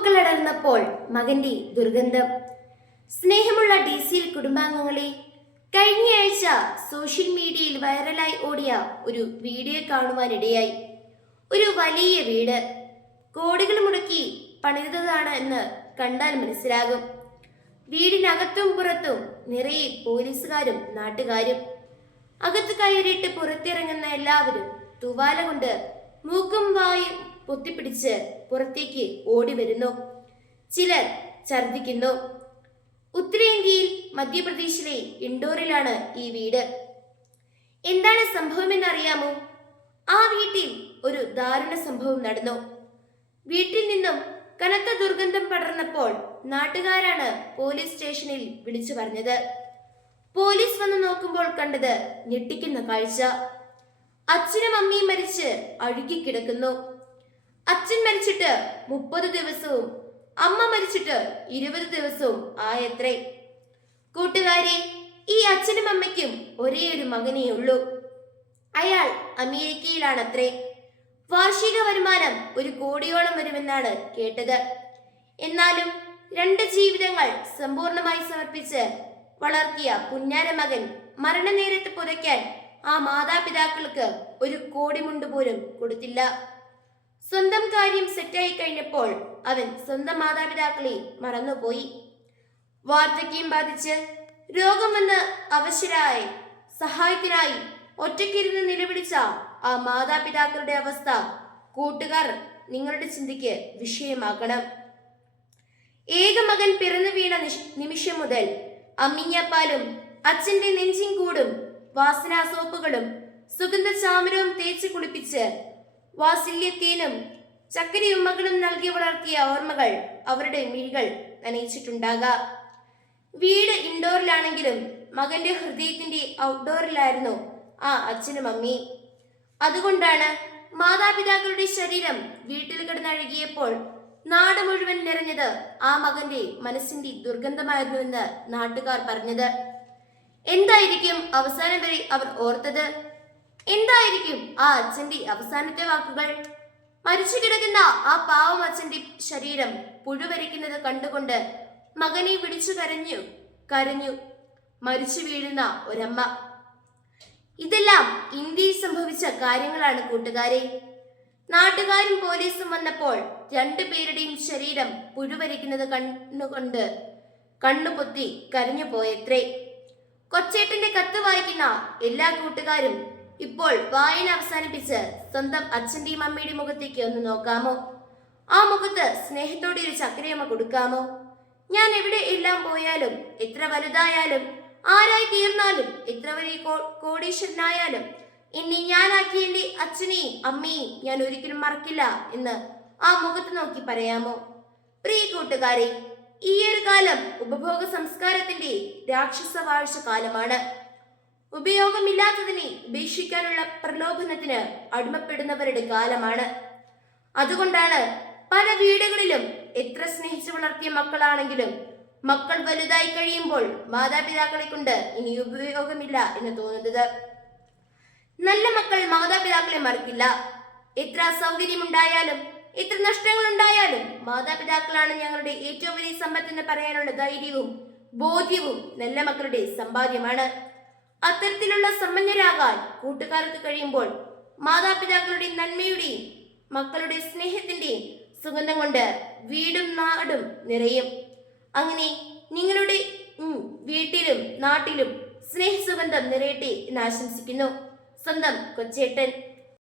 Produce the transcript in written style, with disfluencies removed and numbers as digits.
പൂക്കളടർന്നപ്പോൾ മകന്റെ ദുർഗന്ധം. സ്നേഹമുള്ള DCL കുടുംബാംഗങ്ങളെ, കഴിഞ്ഞയാഴ്ച സോഷ്യൽ മീഡിയയിൽ വൈറലായി ഓടിയ ഒരു വീഡിയോ കാണുവാനിടയായി. ഒരു വലിയ വീട് കോടികൾ മുടക്കി പണിതതാണ് എന്ന് കണ്ടാൽ മനസ്സിലാകും. വീടിനകത്തും പുറത്തും നിറയെ പോലീസുകാരും നാട്ടുകാരും. അകത്ത് കയറിയിട്ട് പുറത്തിറങ്ങുന്ന എല്ലാവരും തുവാല കൊണ്ട് മൂക്കും വായും പൊത്തിപ്പിടിച്ച് പുറത്തേക്ക് ഓടി വരുന്നു. ചിലർ ഛർദിക്കുന്നു. ഉത്തരേന്ത്യയിൽ മധ്യപ്രദേശിലെ ഇൻഡോറിലാണ് ഈ വീട്. എന്താണ് സംഭവമെന്നറിയാമോ? ആ വീട്ടിൽ ഒരു ദാരുണ സംഭവം നടന്നു. വീട്ടിൽ നിന്നും കനത്ത ദുർഗന്ധം പടർന്നപ്പോൾ നാട്ടുകാരാണ് പോലീസ് സ്റ്റേഷനിൽ വിളിച്ചു പറഞ്ഞത്. പോലീസ് വന്ന് നോക്കുമ്പോൾ കണ്ടത് ഞെട്ടിക്കുന്ന കാഴ്ച. അച്ഛനും അമ്മയും മരിച്ച് അഴുകിക്കിടക്കുന്നു. അച്ഛൻ മരിച്ചിട്ട് 30 ദിവസവും അമ്മ മരിച്ചിട്ട് 20 ദിവസവും ആയത്രേ. കൂട്ടുകാരെ, ഈ അച്ഛനും അമ്മയ്ക്കും ഒരേ ഒരു മകനേ ഉള്ളൂ. അയാൾ അമേരിക്കയിലാണത്രേ. വാർഷിക വരുമാനം 1 കോടിയോളം വരുമെന്നാണ് കേട്ടത്. എന്നാലും 2 ജീവിതങ്ങൾ സമ്പൂർണമായി സമർപ്പിച്ച് വളർത്തിയ പുന്നാര മകൻ മരണനേരത്ത് പുതയ്ക്കാൻ ആ മാതാപിതാക്കൾക്ക് 1 കോടി മുണ്ട് പോലും കൊടുത്തില്ല. സ്വന്തം കാര്യം സെറ്റായി കഴിഞ്ഞപ്പോൾ അവൻ സ്വന്തം മാതാപിതാക്കളെ മറന്നുപോയി. വാർദ്ധക്യം ബാധിച്ച് രോഗം വന്ന് അവശരായി സഹായത്തിനായി ഒറ്റയ്ക്കിരുന്ന് നിലവിളിച്ച ആ മാതാപിതാക്കളുടെ അവസ്ഥ കൂട്ടുകാർ നിങ്ങളുടെ ചിന്തയ്ക്ക് വിഷയമാക്കണം. ഏക മകൻ പിറന്നു വീണ നിമിഷം മുതൽ അമ്മിഞ്ഞപ്പാലും അച്ഛന്റെ നെഞ്ചിൻ കൂടും വാസനാ സോപ്പുകളും സുഗന്ധ ചാമരവും തേച്ച് കുളിപ്പിച്ച് വാത്സല്യത്തേനും ചക്കരയുമ്മകളും നൽകി വളർത്തിയ ഓർമ്മകൾ അവരുടെ മിഴികൾ നനയിച്ചിട്ടുണ്ടാകാം. വീട് ഇൻഡോറിലാണെങ്കിലും മകന്റെ ഹൃദയത്തിന്റെ ഔട്ട്ഡോറിലായിരുന്നു ആ അച്ഛനും അമ്മയും. അതുകൊണ്ടാണ് മാതാപിതാക്കളുടെ ശരീരം വീട്ടിൽ കിടന്നഴുകിയപ്പോൾ നാട് മുഴുവൻ നിറഞ്ഞത് ആ മകന്റെ മനസ്സിന്റെ ദുർഗന്ധമായിരുന്നുവെന്ന് നാട്ടുകാർ പറഞ്ഞത്. എന്തായിരിക്കും അവസാനം വരെ അവർ ഓർത്തത്? എന്തായിരിക്കും ആ അച്ഛന്റെ അവസാനത്തെ വാക്കുകൾ? മരിച്ചു കിടക്കുന്ന ആ പാവം അച്ഛന്റെ ശരീരം പുഴുവരിക്കുന്നത് കണ്ടുകൊണ്ട് മകനെ വിളിച്ചു കരഞ്ഞു മരിച്ചു വീഴുന്ന ഒരമ്മ. ഇതെല്ലാം ഇന്ത്യയിൽ സംഭവിച്ച കാര്യങ്ങളാണ് കൂട്ടുകാരെ. നാട്ടുകാരും പോലീസും വന്നപ്പോൾ 2 പേരുടെയും ശരീരം പുഴുവരിക്കുന്നത് കണ്ണുകൊണ്ട് കണ്ണുപൊത്തി കരഞ്ഞു പോയത്രേ. കൊച്ചേട്ടന്റെ കത്ത് വായിക്കുന്ന എല്ലാ കൂട്ടുകാരും ഇപ്പോൾ വായന അവസാനിപ്പിച്ച് സ്വന്തം അച്ഛന്റെയും അമ്മയുടെയും മുഖത്തേക്ക് ഒന്ന് നോക്കാമോ? ആ മുഖത്ത് സ്നേഹത്തോടെ ഒരു ചക്കരയമ്മ കൊടുക്കാമോ? ഞാൻ എവിടെ എല്ലാം പോയാലും, എത്ര വലുതായാലും, ആരായി തീർന്നാലും, എത്ര വലിയ കോടീശ്വരനായാലും എന്നെ ഞാനാക്കിയ എന്റെ അച്ഛനെയും അമ്മയെയും ഞാൻ ഒരിക്കലും മറക്കില്ല എന്ന് ആ മുഖത്ത് നോക്കി പറയാമോ? പ്രിയ കൂട്ടുകാരെ, ഈ ഒരു കാലം ഉപഭോഗ സംസ്കാരത്തിന്റെ രാക്ഷസ വാഴ്ച കാലമാണ്. ഉപയോഗമില്ലാത്തതിനെ ഉപേക്ഷിക്കാനുള്ള പ്രലോഭനത്തിന് അടിമപ്പെടുന്നവരുടെ കാലമാണ്. അതുകൊണ്ടാണ് പല വീടുകളിലും എത്ര സ്നേഹിച്ചു വളർത്തിയ മക്കളാണെങ്കിലും മക്കൾ വലുതായി കഴിയുമ്പോൾ മാതാപിതാക്കളെ കൊണ്ട് ഇനി ഉപയോഗമില്ല എന്ന് തോന്നുന്നത്. നല്ല മക്കൾ മാതാപിതാക്കളെ മറക്കില്ല. എത്ര സൗകര്യമുണ്ടായാലും, എത്ര നഷ്ടങ്ങൾ ഉണ്ടായാലും മാതാപിതാക്കളാണ് ഞങ്ങളുടെ ഏറ്റവും വലിയ സമ്പത്തെന്ന് പറയാനുള്ള ധൈര്യവും ബോധ്യവും നല്ല മക്കളുടെ സമ്പാദ്യമാണ്. അത്തരത്തിലുള്ള സമ്പന്നരാകാൻ കൂട്ടുകാർക്ക് കഴിയുമ്പോൾ മാതാപിതാക്കളുടെ നന്മയുടെയും മക്കളുടെ സ്നേഹത്തിന്റെയും സുഗന്ധം കൊണ്ട് വീടും നാടും നിറയും. അങ്ങനെ നിങ്ങളുടെ വീട്ടിലും നാട്ടിലും സ്നേഹസുഗന്ധം നിറയട്ടെ എന്ന് ആശംസിക്കുന്നു. സ്വന്തം കൊച്ചേട്ടൻ.